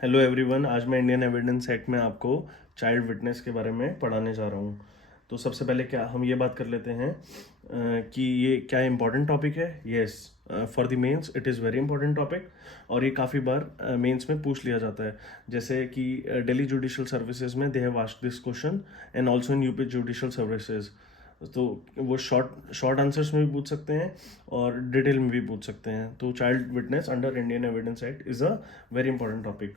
Hello everyone, आज मैं Indian evidence act में आपको चाइल्ड विटनेस के बारे में पढ़ाने जा रहा हूँ। तो सबसे पहले क्या हम ये बात कर लेते हैं कि ये क्या इम्पोर्टेंट टॉपिक है। Yes, for the mains it is very important topic और ये काफ़ी बार मेंस में पूछ लिया जाता है। जैसे कि दिल्ली जुडिशल सर्विसेज में they have asked this question and also in UP judicial services. तो वो शॉर्ट शॉर्ट आंसर्स में भी पूछ सकते हैं और डिटेल में भी पूछ सकते हैं। तो child witness under Indian evidence act is a very important topic.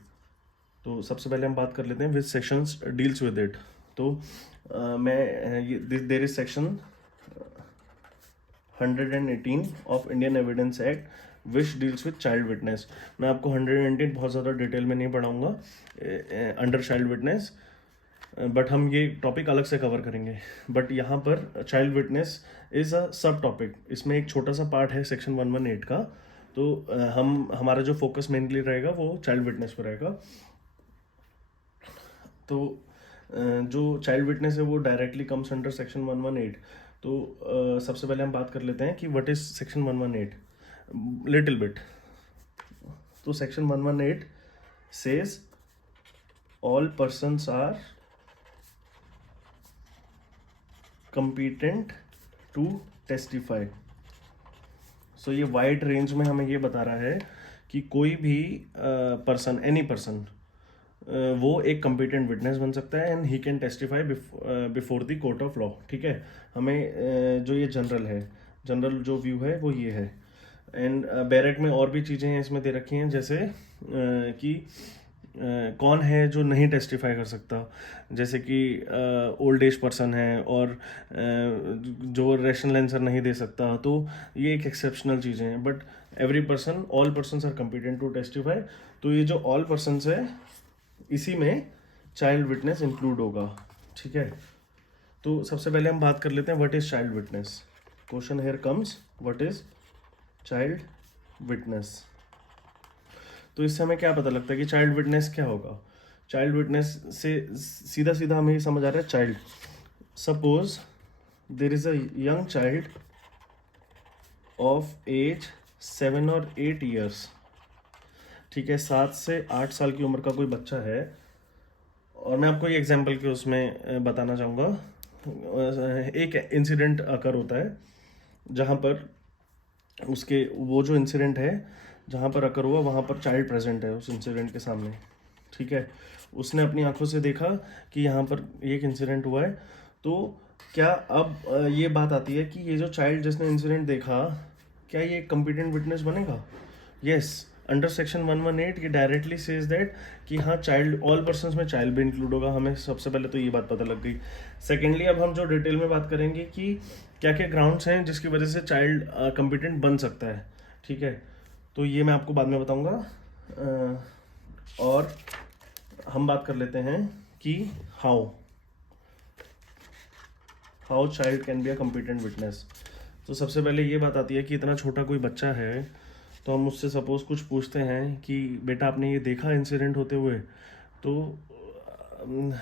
तो सबसे पहले हम बात कर लेते हैं विच सेक्शंस डील्स विद इट। तो there is section 118 of Indian evidence act which deals with child witness. मैं आपको 118 बहुत ज़्यादा डिटेल में नहीं पढ़ाऊंगा अंडर चाइल्ड विटनेस, बट हम ये टॉपिक अलग से कवर करेंगे। बट यहाँ पर चाइल्ड विटनेस इज़ अ सब टॉपिक, इसमें एक छोटा सा पार्ट है सेक्शन 118 का। तो हम हमारा जो फोकस मेनली रहेगा वो चाइल्ड विटनेस पर रहेगा। तो जो चाइल्ड विटनेस है वो डायरेक्टली कम्स अंडर सेक्शन 118। तो सबसे पहले हम बात कर लेते हैं कि what is section 118 little bit. तो section 118 says all persons are competent to testify. So ये वाइड रेंज में हमें ये बता रहा है कि कोई भी पर्सन, एनी पर्सन, वो एक कम्पिटेंट विटनेस बन सकता है and he can testify before the court of law. ठीक है, हमें जो ये जनरल जो व्यू है वो ये है। एंड बैरक में और भी चीज़ें हैं इसमें दे रखी हैं, जैसे कि कौन है जो नहीं टेस्टिफाई कर सकता। जैसे कि ओल्ड एज पर्सन है और जो रेशनल आंसर नहीं दे सकता। तो ये एक एक्सेप्शनल चीज़ें हैं, but every person, all person are competent to testify. तो ये जो ऑल पर्सन है इसी में चाइल्ड विटनेस इंक्लूड होगा। ठीक है, तो सबसे पहले हम बात कर लेते हैं what is child witness. Question here comes, what is child witness. तो इससे हमें क्या पता लगता है कि चाइल्ड विटनेस क्या होगा। चाइल्ड विटनेस से सीधा सीधा हमें ये समझ आ रहा है, child, suppose there is a young child of age 7 और 8 ईयर्स। ठीक है, 7 से 8 साल की उम्र का कोई बच्चा है। और मैं आपको ये एग्जाम्पल के उसमें बताना चाहूँगा। एक इंसिडेंट अकर होता है जहाँ पर उसके वो जो इंसिडेंट है जहाँ पर अकर हुआ वहाँ पर चाइल्ड प्रेजेंट है उस इंसिडेंट के सामने। ठीक है, उसने अपनी आंखों से देखा कि यहाँ पर एक इंसिडेंट हुआ है। तो क्या अब ये बात आती है कि ये जो चाइल्ड जिसने इंसिडेंट देखा, क्या ये कॉम्पिटेंट विटनेस बनेगा? यस, अंडर सेक्शन 118 ये डायरेक्टली सेज दैट कि हाँ, चाइल्ड, ऑल पर्सन्स में चाइल्ड भी इंक्लूड होगा। हमें सबसे पहले तो ये बात पता लग गई। सेकेंडली, अब हम जो डिटेल में बात करेंगे कि क्या क्या ग्राउंड्स हैं जिसकी वजह से चाइल्ड कॉम्पिटेंट बन सकता है। ठीक है, तो ये मैं आपको बाद में बताऊंगा। और हम बात कर लेते हैं कि how child can be a competent witness. तो सबसे पहले ये बात आती है कि इतना छोटा कोई बच्चा है, तो हम उससे सपोज कुछ पूछते हैं कि बेटा आपने ये देखा इंसिडेंट होते हुए। तो अम,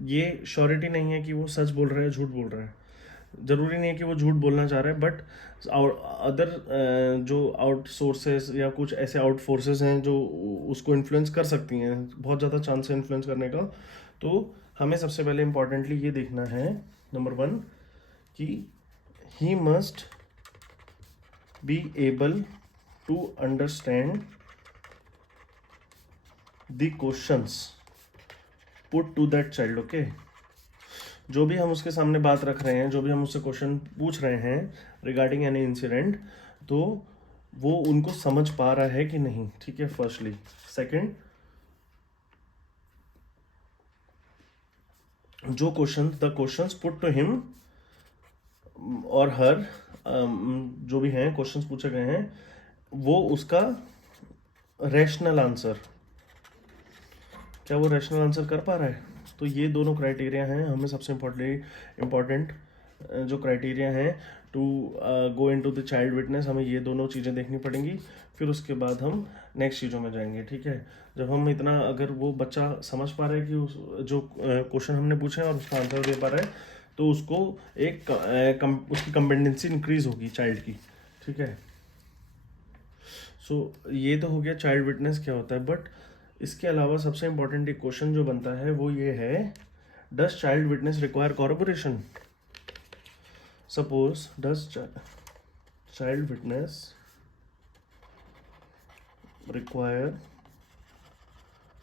ये श्योरिटी नहीं है कि वो सच बोल रहा है झूठ बोल रहा है। ज़रूरी नहीं है कि वो झूठ बोलना चाह रहा है, बट अदर जो आउट सोर्सेस या कुछ ऐसे आउट फोर्सेस हैं जो उसको इन्फ्लुएंस कर सकती हैं, बहुत ज़्यादा चांस है इन्फ्लुएंस करने का। तो हमें सबसे पहले इम्पॉर्टेंटली ये देखना है, नंबर 1, कि he must be able to understand the questions put to that child. Okay, जो भी हम उसके सामने बात रख रहे हैं, जो भी हम उससे क्वेश्चन पूछ रहे हैं रिगार्डिंग एनी इंसिडेंट, तो वो उनको समझ पा रहा है कि नहीं। ठीक है, फर्स्टली। सेकंड, जो क्वेश्चंस पुट टू हिम और हर, जो भी हैं क्वेश्चंस पूछे गए हैं, वो उसका रैशनल आंसर, क्या वो रैशनल आंसर कर पा रहा है। तो ये दोनों क्राइटेरिया हैं हमें सबसे इम्पोर्टेंट जो क्राइटेरिया हैं to go into the child witness. हमें ये दोनों चीज़ें देखनी पड़ेंगी, फिर उसके बाद हम नेक्स्ट चीज़ों में जाएंगे। ठीक है, जब हम इतना, अगर वो बच्चा समझ पा रहा है कि जो क्वेश्चन हमने पूछे हैं और उसका आंसर दे पा रहा है, तो उसको एक उसकी कम्पेटेंसी इंक्रीज होगी चाइल्ड की। ठीक है, सो ये तो हो गया चाइल्ड विटनेस क्या होता है। बट इसके अलावा सबसे इंपॉर्टेंट एक क्वेश्चन जो बनता है वो ये है, does child witness require corroboration? Suppose does child witness require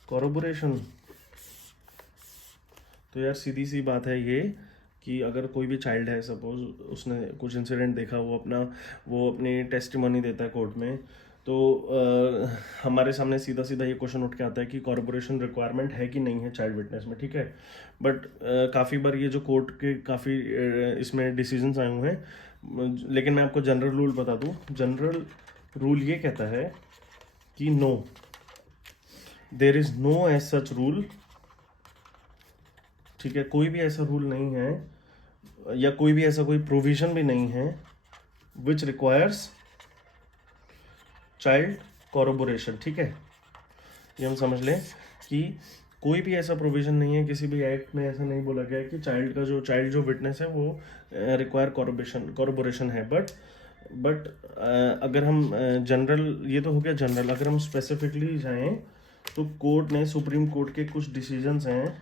corroboration? तो यार सीधी सी बात है ये कि अगर कोई भी चाइल्ड है, सपोज उसने कुछ इंसिडेंट देखा, वो अपनी टेस्टिमनी देता है कोर्ट में, तो हमारे सामने सीधा सीधा ये क्वेश्चन उठ के आता है कि कॉरबोरेशन रिक्वायरमेंट है कि नहीं है चाइल्ड विटनेस में, ठीक है। बट काफ़ी बार ये जो कोर्ट के काफ़ी इसमें डिसीजंस आए हुए हैं, लेकिन मैं आपको जनरल रूल बता दूं। जनरल रूल ये कहता है कि no, there is no age such rule, ठीक है। कोई भी ऐसा रूल नहीं है या कोई भी ऐसा कोई प्रोविजन भी नहीं है विच रिक्वायर्स चाइल्ड कॉरबोरेशन, ठीक है। ये हम समझ लें कि कोई भी ऐसा प्रोविजन नहीं है, किसी भी एक्ट में ऐसा नहीं बोला गया है कि चाइल्ड जो विटनेस है वो रिक्वायर कॉरबोरेशन है। बट अगर हम जनरल, ये तो हो गया जनरल, अगर हम स्पेसिफिकली जाएं तो कोर्ट ने, सुप्रीम कोर्ट के कुछ डिसीजंस हैं,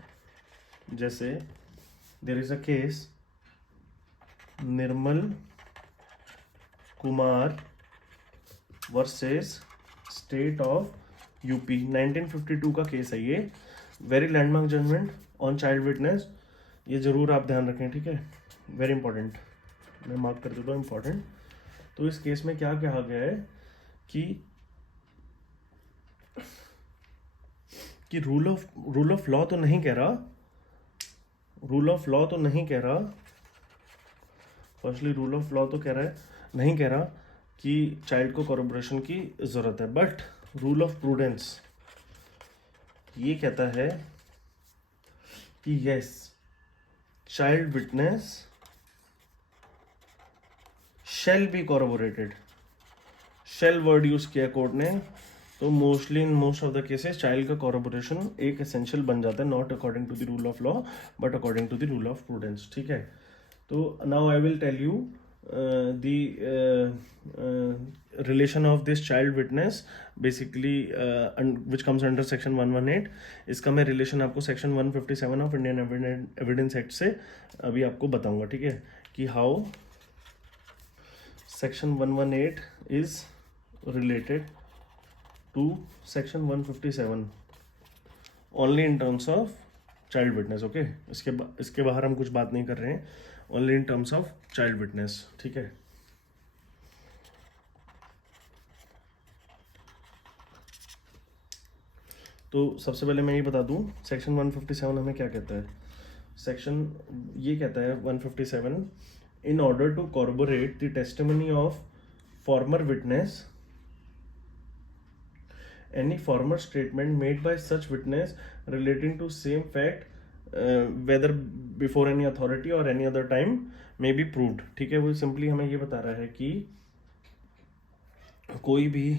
जैसे there is a case Nirmal Kumar versus state of UP, 1952 का केस है ये। Very landmark judgment on child witness, ये जरूर आप ध्यान रखें, ठीक है। वेरी इंपॉर्टेंट, मैं मार्क कर देता हूँ इंपॉर्टेंट। तो इस केस में क्या कहा गया है कि रूल ऑफ लॉ तो नहीं कह रहा, फर्स्टली रूल ऑफ लॉ तो नहीं कह रहा कि चाइल्ड को कॉरबोरेशन की जरूरत है, बट रूल ऑफ प्रूडेंस ये कहता है कि yes, child witness shall be corroborated. Shall word use किया कोर्ट ने, तो mostly in most of the cases child का कॉरबोरेशन एक एसेंशियल बन जाता है, not according to the rule of law but according to the rule of prudence, ठीक है। तो now I will tell you the relation of this child witness basically which comes under section 118। इसका मैं relation आपको section 157 of Indian evidence act से अभी आपको बताऊंगा, ठीक है, कि how section 118 is related to section 157 only in terms of child witness, okay. इसके बाहर हम कुछ बात नहीं कर रहे हैं, only in terms of child witness, ठीक है। तो सबसे पहले मैं ये बता दूं सेक्शन 157 हमें क्या कहता है। सेक्शन ये कहता है 157, in order to corroborate the testimony of former witness, any former statement made by such witness relating to same fact whether before any authority or any other time may be proved, ठीक है। वो simply हमें ये बता रहा है कि कोई भी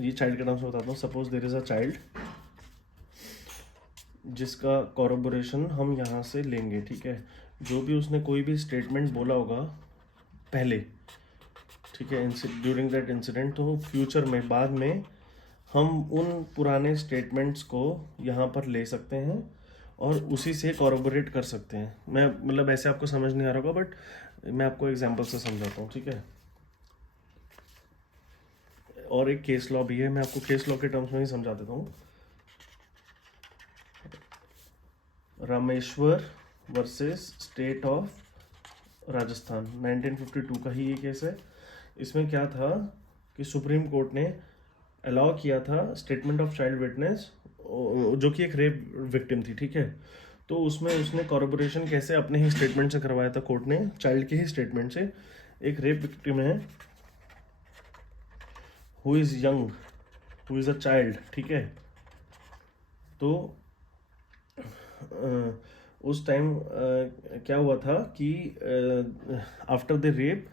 ये चाइल्ड के नाम से बताता हूँ। Suppose there is a child जिसका कॉरबोरेशन हम यहाँ से लेंगे, ठीक है। जो भी उसने कोई भी स्टेटमेंट बोला होगा पहले, ठीक है, ड्यूरिंग दैट इंसिडेंट, तो फ्यूचर में बाद में हम उन पुराने स्टेटमेंट्स को यहाँ पर ले सकते हैं और उसी से कॉरबोरेट कर सकते हैं। मैं मतलब ऐसे आपको समझ नहीं आ रहा होगा, बट मैं आपको एग्जांपल से समझाता हूँ, ठीक है। और एक केस लॉ भी है, मैं आपको केस लॉ के टर्म्स में ही समझा देता हूँ। Rameshwar versus state of Rajasthan, 1952 का ही ये केस है। इसमें क्या था कि सुप्रीम कोर्ट ने अलाउ किया था स्टेटमेंट ऑफ चाइल्ड विटनेस, जो कि एक रेप विक्टिम थी, ठीक है। तो उसमें उसने कॉरबोरेशन कैसे अपने ही स्टेटमेंट से करवाया था कोर्ट ने, चाइल्ड के ही स्टेटमेंट से। एक रेप विक्टिम है who is young, who is a child, ठीक है। तो उस टाइम क्या हुआ था कि आफ्टर द रेप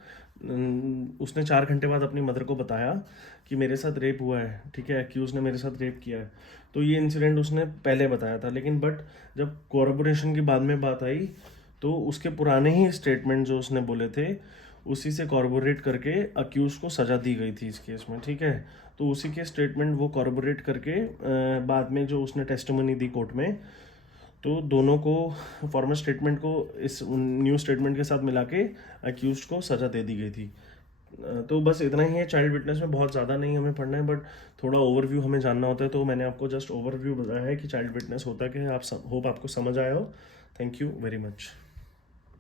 उसने 4 घंटे बाद अपनी मदर को बताया कि मेरे साथ रेप हुआ है, ठीक है, एक्यूज ने मेरे साथ रेप किया है। तो ये इंसिडेंट उसने पहले बताया था, लेकिन बट जब कॉरबोरेशन की बाद में बात आई तो उसके पुराने ही स्टेटमेंट जो उसने बोले थे उसी से कॉर्बोरेट करके अक्यूज को सज़ा दी गई थी इस केस में, ठीक है। तो उसी के स्टेटमेंट वो कॉर्बोरेट करके बाद में जो उसने टेस्टिमनी दी कोर्ट में, तो दोनों को फॉर्मल स्टेटमेंट को इस न्यू स्टेटमेंट के साथ मिला के अक्यूज को सज़ा दे दी गई थी। तो बस इतना ही है चाइल्ड विटनेस में, बहुत ज़्यादा नहीं हमें पढ़ना है, बट थोड़ा ओवरव्यू हमें जानना होता है। तो मैंने आपको जस्ट ओवरव्यू बताया है कि चाइल्ड विटनेस होता है कि आप होप आपको समझ आया हो। Thank you very much.